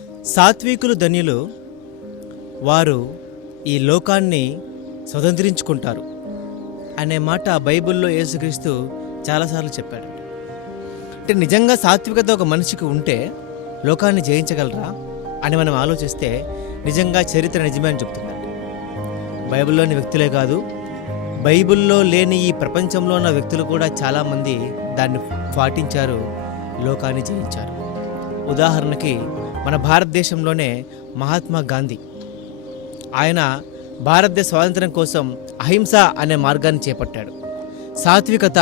సాత్వికులు ధన్యులు, వారు ఈ లోకాన్ని స్వతంత్రించుకుంటారు అనే మాట బైబిల్లో యేసుక్రీస్తు చాలాసార్లు చెప్పాడు. అంటే నిజంగా సాత్వికత ఒక మనిషికి ఉంటే లోకాన్ని జయించగలరా అని మనం ఆలోచిస్తే నిజంగా చరిత్ర నిజమే అని చెప్తుందండి. బైబిల్లోని వ్యక్తులే కాదు, బైబిల్లో లేని ఈ ప్రపంచంలో ఉన్న వ్యక్తులు కూడా చాలామంది దాన్ని పాటించారు, లోకాన్ని జయించారు. ఉదాహరణకి మన భారతదేశంలోనే మహాత్మా గాంధీ, ఆయన భారతదేశ స్వాతంత్రం కోసం అహింస అనే మార్గాన్ని చేపట్టాడు, సాత్వికత,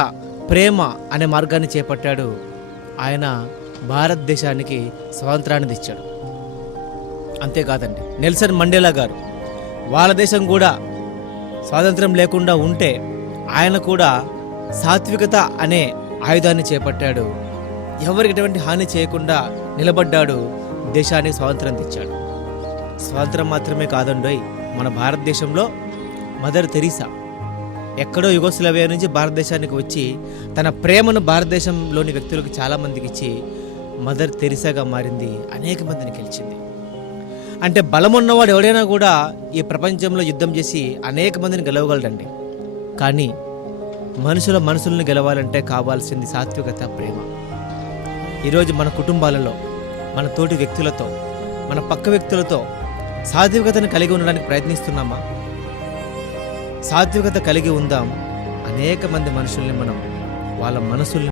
ప్రేమ అనే మార్గాన్ని చేపట్టాడు. ఆయన భారతదేశానికి స్వాతంత్రాన్ని తెచ్చాడు. అంతేకాదండి, నెల్సన్ మండేలా గారు, వాళ్ళ దేశం కూడా స్వాతంత్రం లేకుండా ఉంటే ఆయన కూడా సాత్వికత అనే ఆయుధాన్ని చేపట్టాడు, ఎవరికి ఎటువంటి హాని చేయకుండా నిలబడ్డాడు, దేశానికి స్వాతంత్రం తెచ్చాడు. స్వాతంత్రం మాత్రమే కాదండోయ్, మన భారతదేశంలో మదర్ తెరీసా ఎక్కడో యుగోస్లావియా నుంచి భారతదేశానికి వచ్చి తన ప్రేమను భారతదేశంలోని వ్యక్తులకు చాలామందికి ఇచ్చి మదర్ తెరీసాగా మారింది, అనేక మందిని గెలిచింది. అంటే బలం ఉన్నవాడు ఎవడైనా కూడా ఈ ప్రపంచంలో యుద్ధం చేసి అనేక మందిని గెలవగలడండి. కానీ మనుషుల మనసులను గెలవాలంటే కావాల్సింది సాత్వికత, ప్రేమ. ఈరోజు మన కుటుంబాలలో, మన తోటి వ్యక్తులతో, మన పక్క వ్యక్తులతో సాత్వికతను కలిగి ఉండడానికి ప్రయత్నిస్తున్నామా? సాత్వికత కలిగి ఉందాం, అనేక మంది మనుషుల్ని మనం వాళ్ళ మనసుల్ని